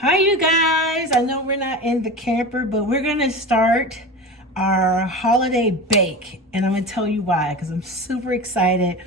Hi, you guys. I know we're not in the camper, but we're going to start our holiday bake. And I'm going to tell you why, because I'm super excited.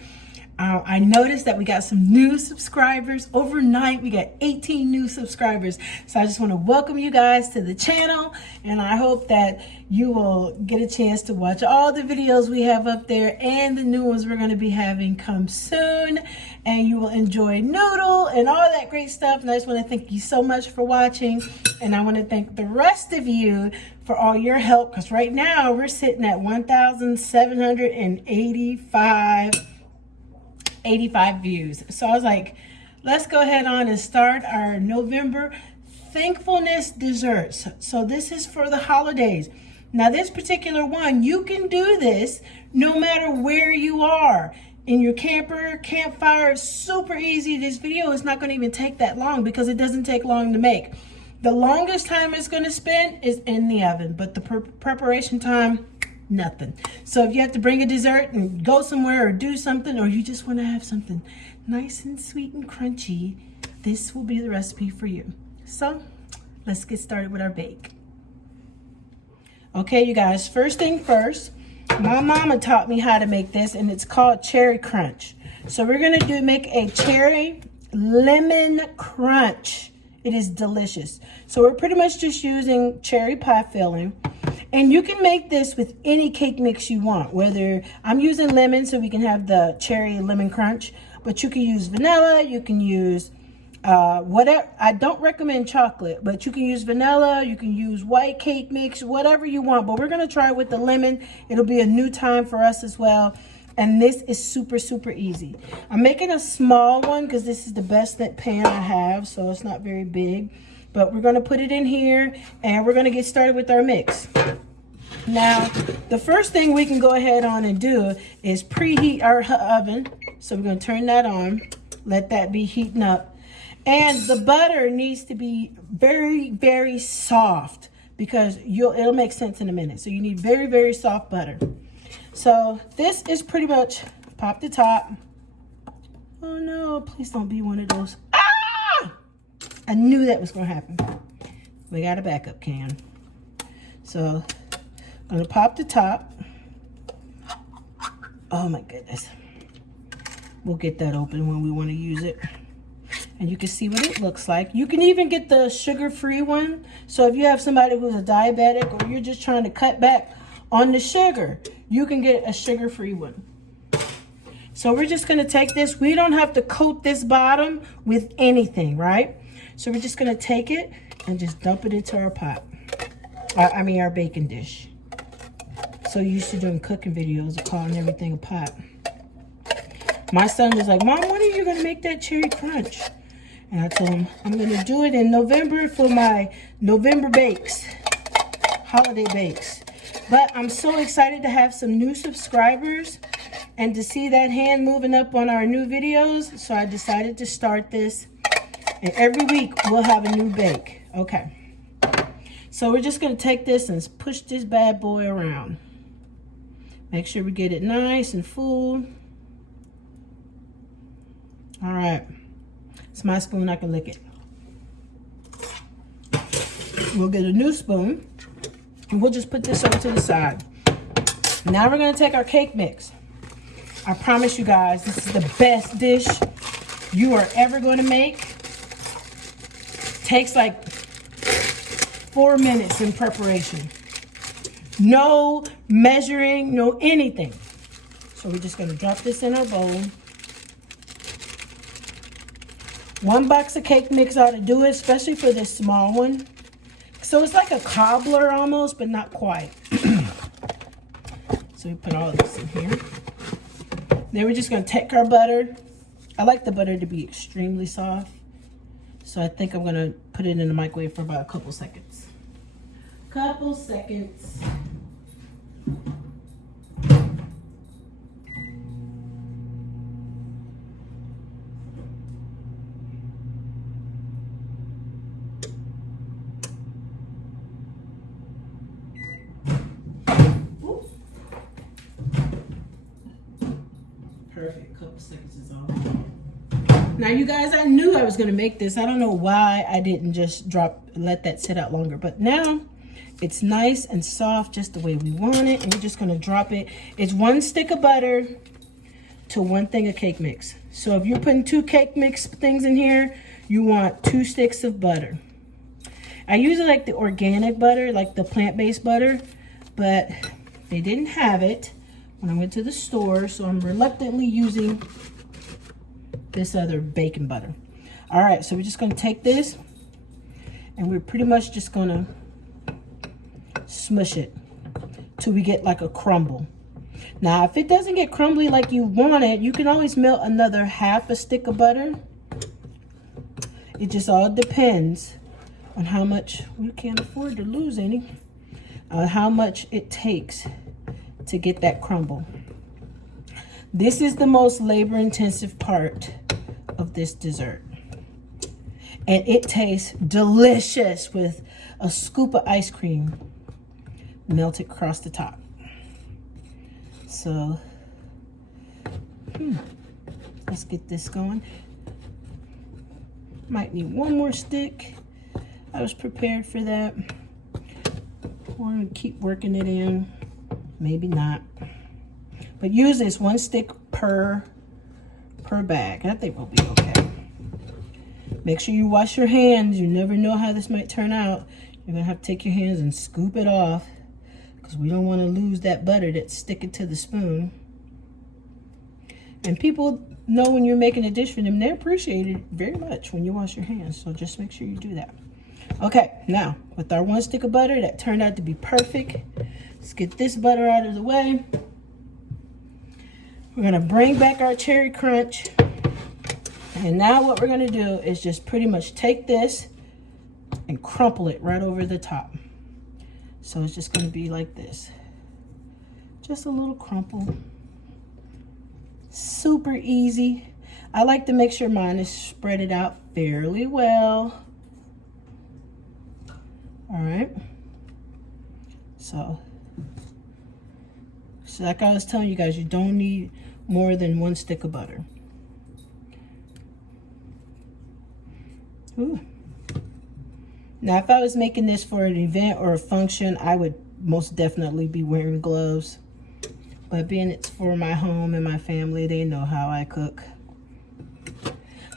I noticed that we got some new subscribers. Overnight, we got 18 new subscribers. So I just want to welcome you guys to the channel. And I hope that you will get a chance to watch all the videos we have up there and the new ones we're going to be having come soon. And you will enjoy Noodle and all that great stuff. And I just want to thank you so much for watching. And I want to thank the rest of you for all your help. Because right now, we're sitting at 1,785 views. So I was like, let's go ahead on and start our November thankfulness desserts. So this is for the holidays. Now this particular one, you can do this no matter where you are. In your camper, campfire, super easy. This video is not going to even take that long because it doesn't take long to make. The longest time it's going to spend is in the oven, but the preparation time, nothing. So if you have to bring a dessert and go somewhere or do something, or you just want to have something nice and sweet and crunchy, this will be the recipe for you. So let's get started with our bake. Okay, you guys, first thing first, my mama taught me how to make this, and it's called Cherry Crunch. So we're going to make a cherry lemon crunch. It is delicious. So we're pretty much just using cherry pie filling. And you can make this with any cake mix you want, whether I'm using lemon so we can have the cherry lemon crunch, but you can use vanilla, you can use whatever. I don't recommend chocolate, but you can use vanilla, you can use white cake mix, whatever you want. But we're going to try it with the lemon. It'll be a new time for us as well. And this is super, super easy. I'm making a small one because this is the best that pan I have, so it's not very big. But we're going to put it in here and we're going to get started with our mix. Now, the first thing we can go ahead on and do is preheat our oven. So we're going to turn that on, let that be heating up. And the butter needs to be very, very soft because it'll make sense in a minute. So you need very, very soft butter. So this is pretty much pop the top. Oh no, please don't be one of those. I knew that was going to happen. We got a backup can. So I'm going to pop the top. Oh my goodness. We'll get that open when we want to use it. And you can see what it looks like. You can even get the sugar-free one. So if you have somebody who's a diabetic or you're just trying to cut back on the sugar, you can get a sugar-free one. So we're just going to take this. We don't have to coat this bottom with anything, right? So we're just going to take it and just dump it into our pot. Our baking dish. So used to doing cooking videos of calling everything a pot. My son was like, Mom, when are you going to make that cherry crunch? And I told him, I'm going to do it in November for my November bakes. Holiday bakes. But I'm so excited to have some new subscribers and to see that hand moving up on our new videos. So I decided to start this. And every week we'll have a new bake. Okay. So we're just going to take this and push this bad boy around. Make sure we get it nice and full. All right. It's my spoon. I can lick it. We'll get a new spoon. And we'll just put this over to the side. Now we're going to take our cake mix. I promise you guys, this is the best dish you are ever going to make. Takes like 4 minutes in preparation. No measuring, no anything. So we're just going to drop this in our bowl. 1 box of cake mix ought to do it, especially for this small one. So it's like a cobbler almost, but not quite. So we put all of this in here. Then we're just going to take our butter. I like the butter to be extremely soft. So I think I'm going to put it in the microwave for about a couple seconds. Couple seconds. Perfect. Couple seconds is all. Now, you guys, I knew I was going to make this. I don't know why I didn't just let that sit out longer. But now it's nice and soft just the way we want it. And we're just going to drop it. It's 1 stick of butter to 1 thing of cake mix. So if you're putting 2 cake mix things in here, you want 2 sticks of butter. I usually like the organic butter, like the plant-based butter, but they didn't have it when I went to the store, so I'm reluctantly using this other bacon butter. All right, so we're just gonna take this and we're pretty much just gonna smush it till we get like a crumble. Now, if it doesn't get crumbly like you want it, you can always melt another 1/2 stick of butter. It just all depends on how much, we can't afford to lose any, how much it takes to get that crumble. This is the most labor-intensive part of this dessert. And it tastes delicious with a scoop of ice cream melted across the top. So, let's get this going. Might need 1 more stick. I was prepared for that. We're gonna keep working it in. Maybe not. But usually it's 1 stick per bag. I think we'll be okay. Make sure you wash your hands. You never know how this might turn out. You're gonna have to take your hands and scoop it off because we don't want to lose that butter that's sticking to the spoon. And people know when you're making a dish for them, they appreciate it very much when you wash your hands. So just make sure you do that. Okay, now with our 1 stick of butter that turned out to be perfect, let's get this butter out of the way. We're gonna bring back our cherry crunch. And now what we're gonna do is just pretty much take this and crumple it right over the top. So it's just gonna be like this. Just a little crumple. Super easy. I like to make sure mine is spread it out fairly well. All right. So like I was telling you guys, you don't need more than 1 stick of butter. Ooh. Now, if I was making this for an event or a function, I would most definitely be wearing gloves. But being it's for my home and my family, they know how I cook.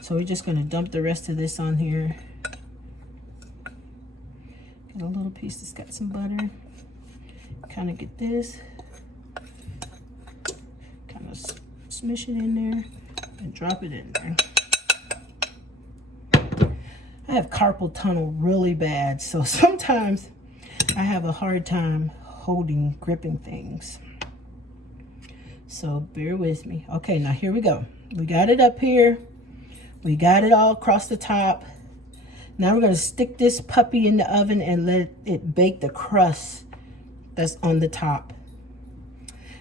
So we're just going to dump the rest of this on here. Get a little piece that's got some butter. Kind of get this. Kind of smush it in there and drop it in there. I have carpal tunnel really bad, so sometimes I have a hard time gripping things. So bear with me. Okay, now here we go. We got it up here. We got it all across the top. Now we're gonna stick this puppy in the oven and let it bake the crust that's on the top.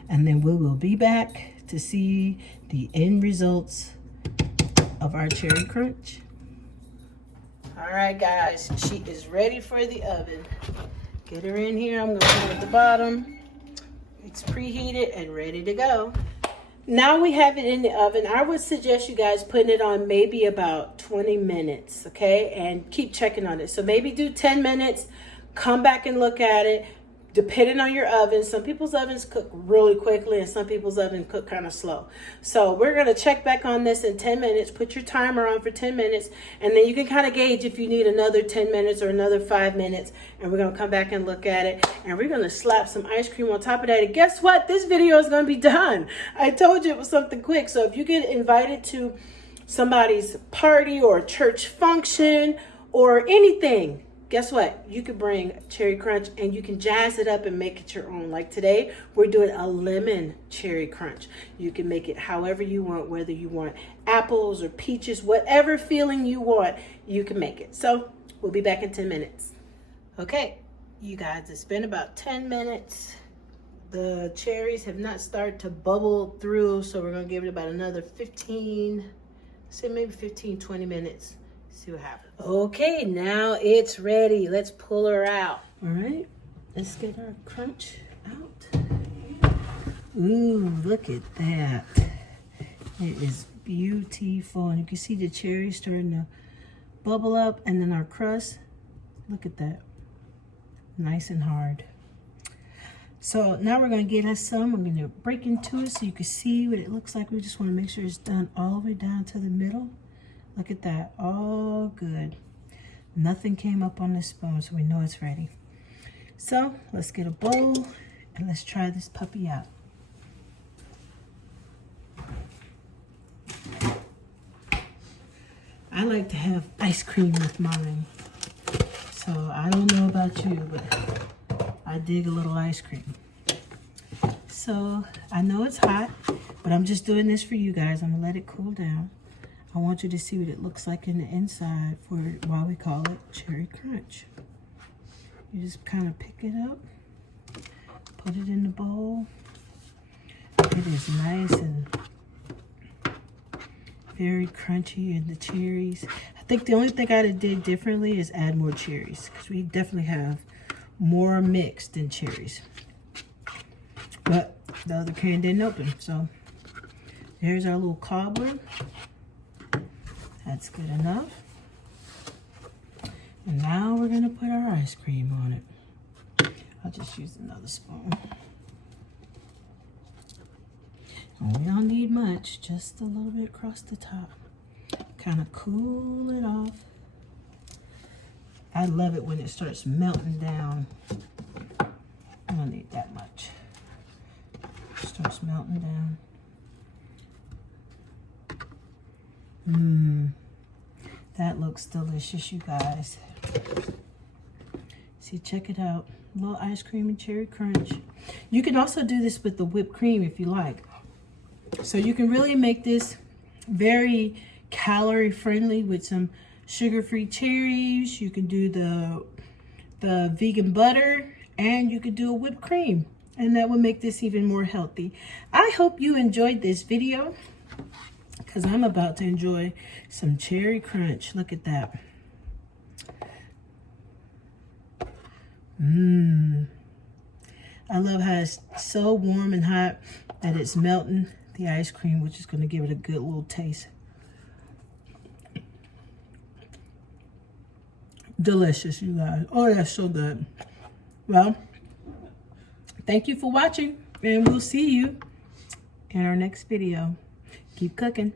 And then we will be back to see the end results of our cherry crunch. All right, guys, she is ready for the oven. Get her in here. I'm gonna put her at the bottom. It's preheated and ready to go. Now we have it in the oven. I would suggest you guys putting it on maybe about 20 minutes, okay? And keep checking on it. So maybe do 10 minutes, come back and look at it. Depending on your oven, some people's ovens cook really quickly and some people's ovens cook kind of slow. So we're gonna check back on this in 10 minutes, put your timer on for 10 minutes, and then you can kind of gauge if you need another 10 minutes or another 5 minutes, and we're gonna come back and look at it, and we're gonna slap some ice cream on top of that. And guess what? This video is gonna be done. I told you it was something quick. So if you get invited to somebody's party or church function or anything, guess what? You could bring cherry crunch and you can jazz it up and make it your own. Like today, we're doing a lemon cherry crunch. You can make it however you want, whether you want apples or peaches, whatever feeling you want, you can make it. So we'll be back in 10 minutes. Okay, you guys, it's been about 10 minutes. The cherries have not started to bubble through, so we're gonna give it about another 15, say maybe 15, 20 minutes. See what happens. Okay, now it's ready. Let's pull her out. All right, let's get our crunch out. Ooh, look at that. It is beautiful. And you can see the cherries starting to bubble up, and then our crust, look at that, nice and hard. So now we're going to get us some. We're going to break into it so you can see what it looks like. We just want to make sure it's done all the way down to the middle. Look at that, all good. Nothing came up on this spoon, so we know it's ready. So let's get a bowl and let's try this puppy out. I like to have ice cream with mine. So I don't know about you, but I dig a little ice cream. So I know it's hot, but I'm just doing this for you guys. I'm gonna let it cool down. I want you to see what it looks like in the inside for why we call it Cherry Crunch. You just kind of pick it up, put it in the bowl. It is nice and very crunchy, and the cherries. I think the only thing I did differently is add more cherries, because we definitely have more mix than cherries. But the other can didn't open, so there's our little cobbler. That's good enough. And now we're gonna put our ice cream on it. I'll just use another spoon. And we don't need much, just a little bit across the top. Kind of cool it off. I love it when it starts melting down. I don't need that much. Starts melting down. That looks delicious, you guys. See, check it out. A little ice cream and cherry crunch. You can also do this with the whipped cream if you like. So you can really make this very calorie friendly with some sugar-free cherries. You can do the vegan butter, and you could do a whipped cream, and that will make this even more healthy. I hope you enjoyed this video, because I'm about to enjoy some cherry crunch. Look at that. I love how it's so warm and hot that it's melting the ice cream, which is going to give it a good little taste. Delicious, you guys. Oh, that's so good. Well, thank you for watching, and we'll see you in our next video. Keep cooking.